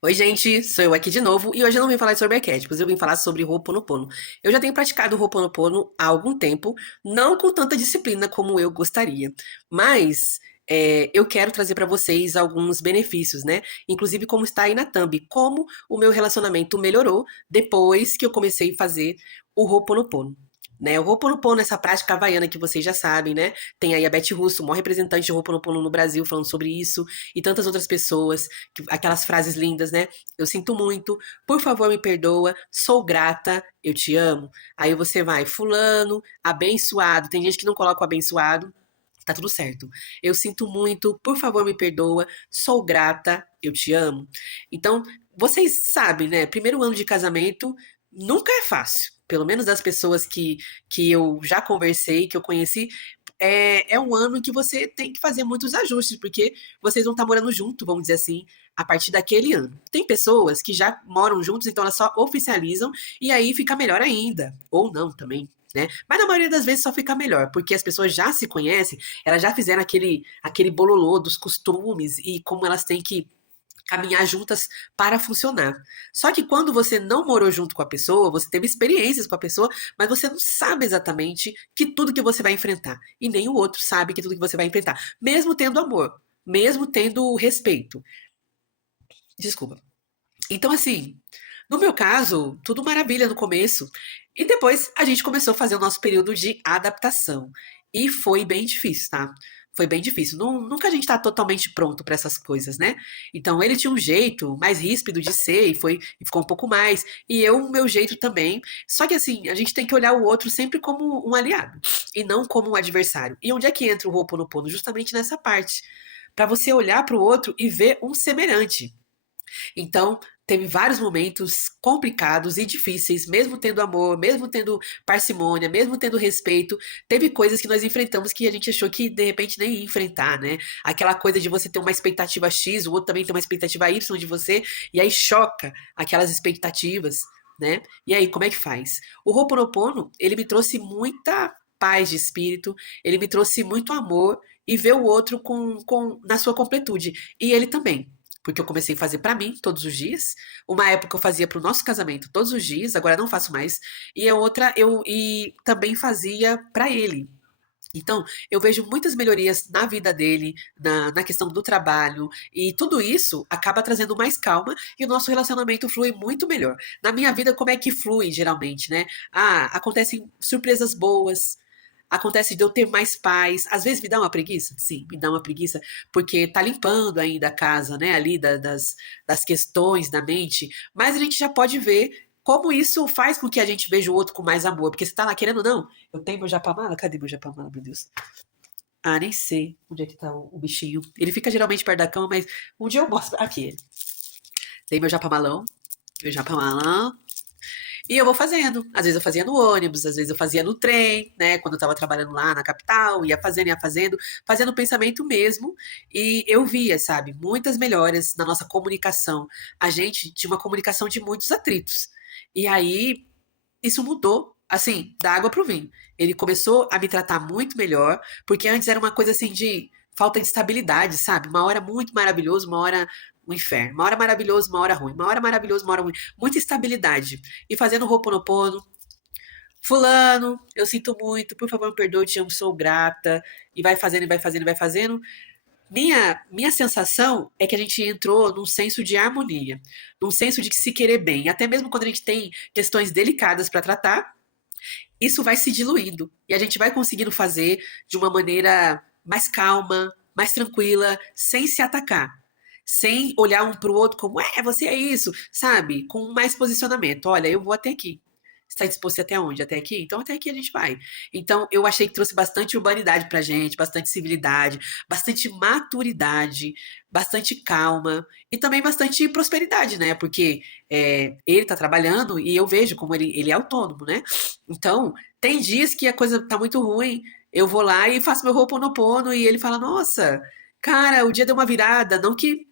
Oi, gente, sou eu aqui de novo e hoje eu não vim falar sobre arquétipos, eu vim falar sobre Ho'oponopono. Eu já tenho praticado Ho'oponopono há algum tempo, não com tanta disciplina como eu gostaria, mas eu quero trazer para vocês alguns benefícios, né? Inclusive como está aí na thumb, como o meu relacionamento melhorou depois que eu comecei a fazer o Ho'oponopono. Né, o Ho'oponopono, essa prática havaiana que vocês já sabem, né? Tem aí a Beth Russo, maior representante de Ho'oponopono no Brasil, falando sobre isso, e tantas outras pessoas aquelas frases lindas, né? Eu sinto muito, por favor me perdoa, sou grata, eu te amo. Aí você vai, fulano, abençoado. Tem gente que não coloca o abençoado, tá tudo certo. Eu sinto muito, por favor me perdoa, sou grata, eu te amo. Então, vocês sabem, né? Primeiro ano de casamento nunca é fácil. Pelo menos das pessoas que eu já conversei, que eu conheci, é um ano em que você tem que fazer muitos ajustes, porque vocês vão estar morando junto, vamos dizer assim, a partir daquele ano. Tem pessoas que já moram juntos, então elas só oficializam e aí fica melhor ainda. Ou não também, né? Mas na maioria das vezes só fica melhor, porque as pessoas já se conhecem, elas já fizeram aquele bololô dos costumes e como elas têm que caminhar juntas para funcionar. Só que quando você não morou junto com a pessoa, você teve experiências com a pessoa, mas você não sabe exatamente que tudo que você vai enfrentar. E nem o outro sabe que tudo que você vai enfrentar. Mesmo tendo amor, mesmo tendo respeito. Desculpa. Então, assim, no meu caso, tudo maravilha no começo. E depois a gente começou a fazer o nosso período de adaptação. E foi bem difícil, tá? Foi bem difícil. Nunca a gente tá totalmente pronto para essas coisas, né? Então ele tinha um jeito mais ríspido de ser e ficou um pouco mais. E eu, o meu jeito também. Só que assim, a gente tem que olhar o outro sempre como um aliado e não como um adversário. E onde é que entra o Ho'oponopono? Justamente nessa parte. Para você olhar para o outro e ver um semelhante. Então, teve vários momentos complicados e difíceis, mesmo tendo amor, mesmo tendo parcimônia, mesmo tendo respeito. Teve coisas que nós enfrentamos que a gente achou que de repente nem ia enfrentar, né? Aquela coisa de você ter uma expectativa X, o outro também tem uma expectativa Y de você, e aí choca aquelas expectativas, né? E aí, como é que faz? O Ho'oponopono, ele me trouxe muita paz de espírito, ele me trouxe muito amor e ver o outro na sua completude. E ele também. Porque eu comecei a fazer pra mim todos os dias. Uma época eu fazia pro nosso casamento todos os dias, agora não faço mais. E a outra eu também fazia pra ele. Então, eu vejo muitas melhorias na vida dele, na questão do trabalho, e tudo isso acaba trazendo mais calma e o nosso relacionamento flui muito melhor. Na minha vida, como é que flui geralmente, né? Ah, acontecem surpresas boas, acontece de eu ter mais paz. Às vezes me dá uma preguiça? Sim, me dá uma preguiça, porque tá limpando ainda a casa, né? Ali das questões da mente. Mas a gente já pode ver como isso faz com que a gente veja o outro com mais amor. Porque você tá lá querendo, não. Eu tenho meu japamala? Cadê meu japamala, meu Deus? Ah, nem sei onde é que tá o bichinho. Ele fica geralmente perto da cama, mas um dia eu mostro. Aqui ele. Tem meu japamalão. Meu japamalão. E eu vou fazendo. Às vezes eu fazia no ônibus, às vezes eu fazia no trem, né? Quando eu estava trabalhando lá na capital, fazendo o pensamento mesmo. E eu via, sabe, muitas melhoras na nossa comunicação. A gente tinha uma comunicação de muitos atritos. E aí isso mudou, assim, da água pro vinho. Ele começou a me tratar muito melhor, porque antes era uma coisa assim de falta de estabilidade, sabe? Uma hora muito maravilhoso, uma hora um inferno. Uma hora maravilhoso, uma hora ruim. Uma hora maravilhoso, uma hora ruim. Muita estabilidade. E fazendo Ho'oponopono, fulano, eu sinto muito, por favor, me perdoe, te amo, sou grata. E vai fazendo, e vai fazendo, e vai fazendo. Minha sensação é que a gente entrou num senso de harmonia, num senso de se querer bem. Até mesmo quando a gente tem questões delicadas para tratar, isso vai se diluindo e a gente vai conseguindo fazer de uma maneira mais calma, mais tranquila, sem se atacar, sem olhar um para o outro como você é isso, sabe? Com mais posicionamento. Olha, eu vou até aqui. Está disposto a ir até onde? Até aqui? Então até aqui a gente vai. Então eu achei que trouxe bastante urbanidade pra gente, bastante civilidade, bastante maturidade, bastante calma e também bastante prosperidade, né? Porque ele tá trabalhando e eu vejo como ele é autônomo, né? Então, tem dias que a coisa tá muito ruim, eu vou lá e faço meu Ho'oponopono e ele fala: Nossa, cara, o dia deu uma virada. Não que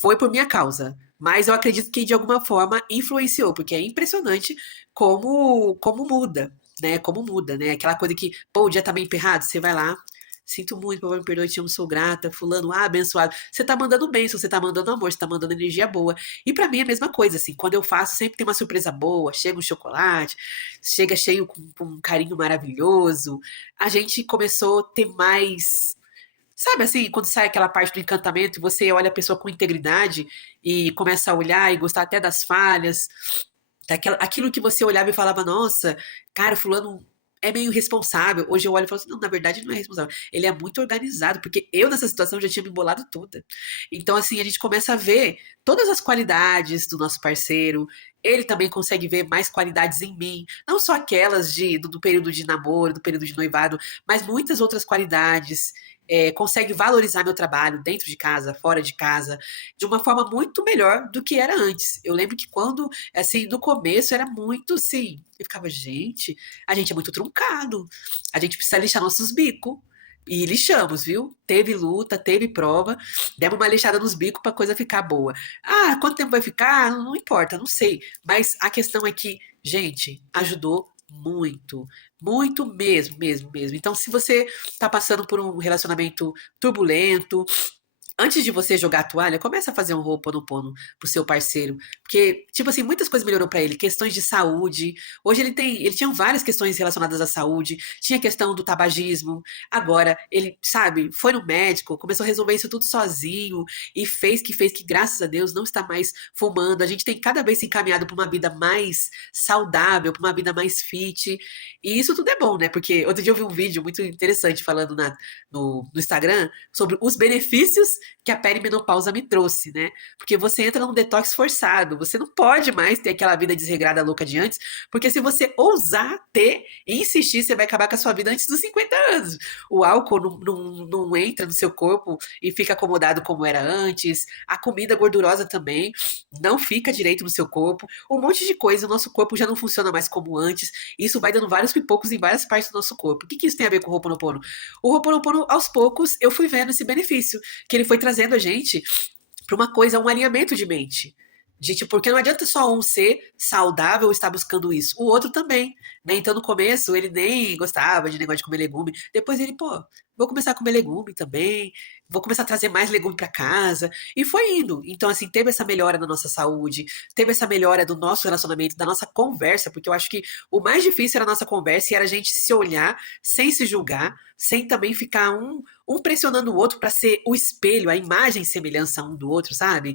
foi por minha causa, mas eu acredito que de alguma forma influenciou, porque é impressionante como muda, né? Como muda, né? Aquela coisa que, pô, o dia tá meio emperrado, você vai lá, sinto muito, por favor, me perdoe, te amo, sou grata, fulano, abençoado. Você tá mandando bênção, você tá mandando amor, você tá mandando energia boa. E pra mim é a mesma coisa, assim, quando eu faço, sempre tem uma surpresa boa, chega um chocolate, chega cheio com um carinho maravilhoso. A gente começou a ter mais. Sabe assim, quando sai aquela parte do encantamento e você olha a pessoa com integridade e começa a olhar e gostar até das falhas, aquilo que você olhava e falava, nossa, cara, fulano é meio responsável. Hoje eu olho e falo assim, não, na verdade ele não é responsável. Ele é muito organizado, porque eu nessa situação já tinha me embolado toda. Então, assim, a gente começa a ver todas as qualidades do nosso parceiro. Ele também consegue ver mais qualidades em mim, não só aquelas do período de namoro, do período de noivado, mas muitas outras qualidades. Consegue valorizar meu trabalho dentro de casa, fora de casa, de uma forma muito melhor do que era antes. Eu lembro que quando assim, no começo era muito assim. Eu ficava, gente, a gente é muito truncado. A gente precisa lixar nossos bicos. E lixamos, viu? Teve luta, teve prova, demos uma lixada nos bicos pra coisa ficar boa. Ah, quanto tempo vai ficar? Não importa, não sei. Mas a questão é que, gente, ajudou muito. Muito mesmo, mesmo, mesmo. Então, se você tá passando por um relacionamento turbulento, antes de você jogar a toalha, começa a fazer um Ho'oponopono pro seu parceiro. Porque, tipo assim, muitas coisas melhorou pra ele. Questões de saúde. Hoje ele tinha várias questões relacionadas à saúde. Tinha a questão do tabagismo. Agora, ele, sabe, foi no médico, começou a resolver isso tudo sozinho. E fez que, graças a Deus, não está mais fumando. A gente tem cada vez se encaminhado pra uma vida mais saudável, pra uma vida mais fit. E isso tudo é bom, né? Porque outro dia eu vi um vídeo muito interessante falando no Instagram sobre os benefícios que a perimenopausa me trouxe, né? Porque você entra num detox forçado, você não pode mais ter aquela vida desregrada louca de antes, porque se você ousar ter e insistir, você vai acabar com a sua vida antes dos 50 anos. O álcool não entra no seu corpo e fica acomodado como era antes, a comida gordurosa também não fica direito no seu corpo, um monte de coisa, o nosso corpo já não funciona mais como antes, isso vai dando vários pipocos em várias partes do nosso corpo. O que isso tem a ver com o Ho'oponopono? O Ho'oponopono, aos poucos, eu fui vendo esse benefício, que ele foi trazendo a gente para uma coisa, um alinhamento de mente. De, tipo, porque não adianta só um ser saudável e estar buscando isso, o outro também, né? Então no começo ele nem gostava de negócio de comer legume, depois ele, pô, vou começar a comer legume também, vou começar a trazer mais legume para casa, e foi indo. Então assim, teve essa melhora na nossa saúde, teve essa melhora do nosso relacionamento, da nossa conversa, porque eu acho que o mais difícil era a nossa conversa e era a gente se olhar sem se julgar, sem também ficar um pressionando o outro para ser o espelho, a imagem e semelhança um do outro, sabe?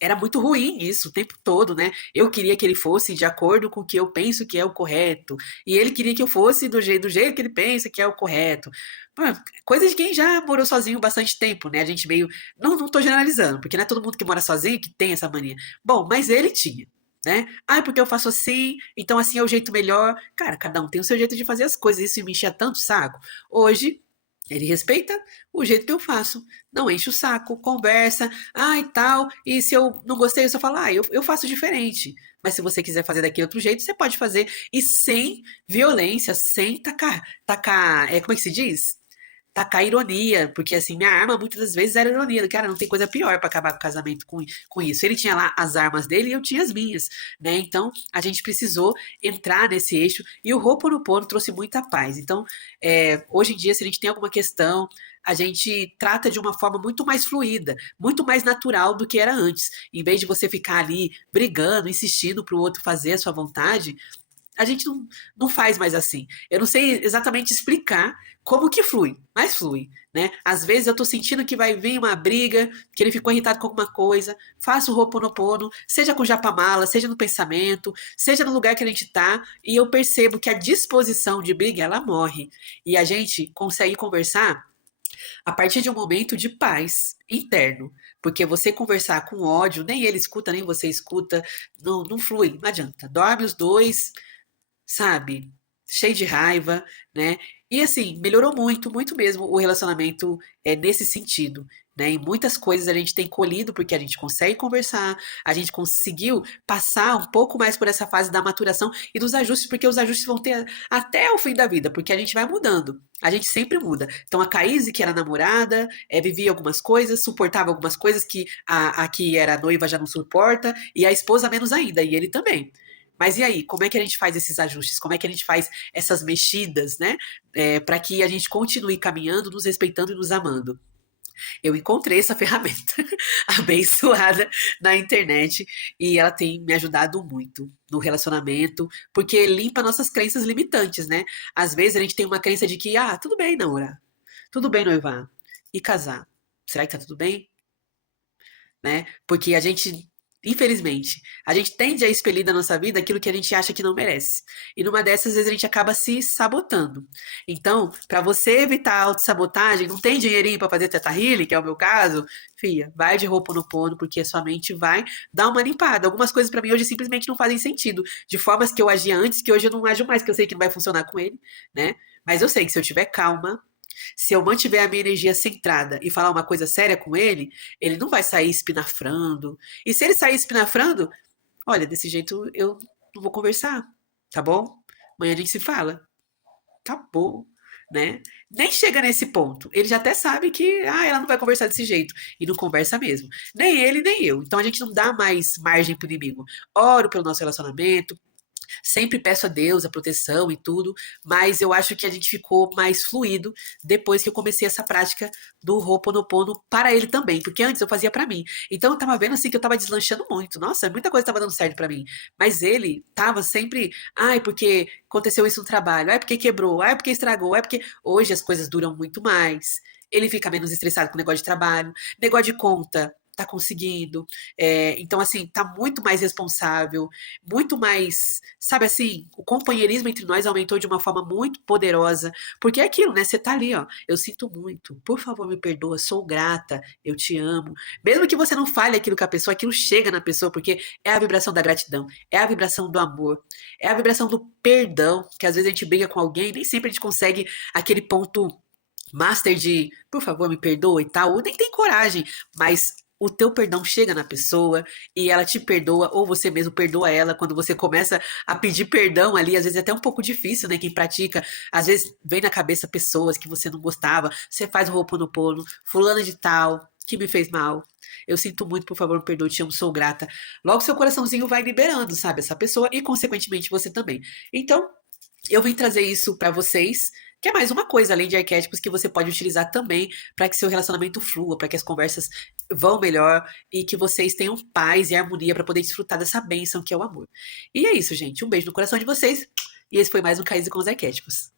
Era muito ruim isso o tempo todo, né? Eu queria que ele fosse de acordo com o que eu penso que é o correto. E ele queria que eu fosse do jeito que ele pensa que é o correto. Pô, coisa de quem já morou sozinho bastante tempo, né? A gente meio. Não tô generalizando, porque não é todo mundo que mora sozinho que tem essa mania. Bom, mas ele tinha. Né? Ah, porque eu faço assim, então assim é o jeito melhor. Cara, cada um tem o seu jeito de fazer as coisas, isso me enchia tanto o saco. Hoje, ele respeita o jeito que eu faço, não enche o saco, conversa, ah e tal, e se eu não gostei, eu só falo, eu faço diferente. Mas se você quiser fazer daquele outro jeito, você pode fazer, e sem violência, sem tacar, como é que se diz? Tacar ironia, porque assim, minha arma muitas das vezes era ironia. Cara, não tem coisa pior pra acabar com o casamento com isso. Ele tinha lá as armas dele e eu tinha as minhas, né? Então, a gente precisou entrar nesse eixo e o Ho'oponopono trouxe muita paz. Então, hoje em dia, se a gente tem alguma questão, a gente trata de uma forma muito mais fluida, muito mais natural do que era antes. Em vez de você ficar ali brigando, insistindo pro outro fazer a sua vontade, a gente não faz mais assim. Eu não sei exatamente explicar como que flui, mas flui, né? Às vezes eu tô sentindo que vai vir uma briga, que ele ficou irritado com alguma coisa, faço o Ho'oponopono, seja com japamala, seja no pensamento, seja no lugar que a gente tá, e eu percebo que a disposição de briga, ela morre. E a gente consegue conversar a partir de um momento de paz interno. Porque você conversar com ódio, nem ele escuta, nem você escuta, não flui, não adianta. Dorme os dois, sabe? Cheio de raiva, né? E assim, melhorou muito, muito mesmo o relacionamento nesse sentido. Né? Em muitas coisas a gente tem colhido porque a gente consegue conversar, a gente conseguiu passar um pouco mais por essa fase da maturação e dos ajustes, porque os ajustes vão ter até o fim da vida, porque a gente vai mudando, a gente sempre muda. Então a Caíse, que era namorada, vivia algumas coisas, suportava algumas coisas que a que era noiva já não suporta, e a esposa menos ainda, e ele também. Mas e aí, como é que a gente faz esses ajustes? Como é que a gente faz essas mexidas, né? Para que a gente continue caminhando, nos respeitando e nos amando. Eu encontrei essa ferramenta abençoada na internet e ela tem me ajudado muito no relacionamento, porque limpa nossas crenças limitantes, né? Às vezes a gente tem uma crença de que, tudo bem namorar, tudo bem noivar e casar. Será que tá tudo bem? Né? Porque a gente, infelizmente, a gente tende a expelir da nossa vida aquilo que a gente acha que não merece. E numa dessas, às vezes, a gente acaba se sabotando. Então, para você evitar a autossabotagem, não tem dinheirinho para fazer teta healing, que é o meu caso, fia, vai de roupa no pono, porque a sua mente vai dar uma limpada. Algumas coisas para mim hoje simplesmente não fazem sentido, de formas que eu agia antes, que hoje eu não ajo mais, que eu sei que não vai funcionar com ele, né? Mas eu sei que se eu tiver calma, se eu mantiver a minha energia centrada e falar uma coisa séria com ele não vai sair espinafrando. E se ele sair espinafrando, olha, desse jeito eu não vou conversar, tá bom? Amanhã a gente se fala. Acabou, né? Nem chega nesse ponto. Ele já até sabe que, ela não vai conversar desse jeito. E não conversa mesmo. Nem ele, nem eu. Então a gente não dá mais margem pro inimigo. Oro pelo nosso relacionamento, sempre peço a Deus a proteção e tudo, mas eu acho que a gente ficou mais fluido depois que eu comecei essa prática do Ho'oponopono para ele também, porque antes eu fazia para mim. Então eu tava vendo assim que eu tava deslanchando muito. Nossa, muita coisa tava dando certo para mim. Mas ele tava sempre, porque aconteceu isso no trabalho, porque quebrou, porque estragou, porque hoje as coisas duram muito mais. Ele fica menos estressado com o negócio de trabalho, negócio de conta, tá conseguindo. Então, assim, tá muito mais responsável, muito mais, sabe assim, o companheirismo entre nós aumentou de uma forma muito poderosa, porque é aquilo, né? Você tá ali, ó, eu sinto muito, por favor, me perdoa, sou grata, eu te amo. Mesmo que você não fale aquilo com a pessoa, aquilo chega na pessoa, porque é a vibração da gratidão, é a vibração do amor, é a vibração do perdão, que às vezes a gente briga com alguém, nem sempre a gente consegue aquele ponto master de, por favor, me perdoa e tal, ou nem tem coragem, mas o teu perdão chega na pessoa e ela te perdoa, ou você mesmo perdoa ela quando você começa a pedir perdão ali, às vezes é até um pouco difícil, né? Quem pratica, às vezes vem na cabeça pessoas que você não gostava, você faz o Ho'oponopono, fulana de tal, que me fez mal. Eu sinto muito, por favor, me perdoe, te amo, sou grata. Logo seu coraçãozinho vai liberando, sabe, essa pessoa e consequentemente você também. Então, eu vim trazer isso para vocês, que é mais uma coisa, além de arquétipos, que você pode utilizar também para que seu relacionamento flua, para que as conversas vão melhor e que vocês tenham paz e harmonia para poder desfrutar dessa bênção que é o amor. E é isso, gente. Um beijo no coração de vocês. E esse foi mais um Caíse com os Arquétipos.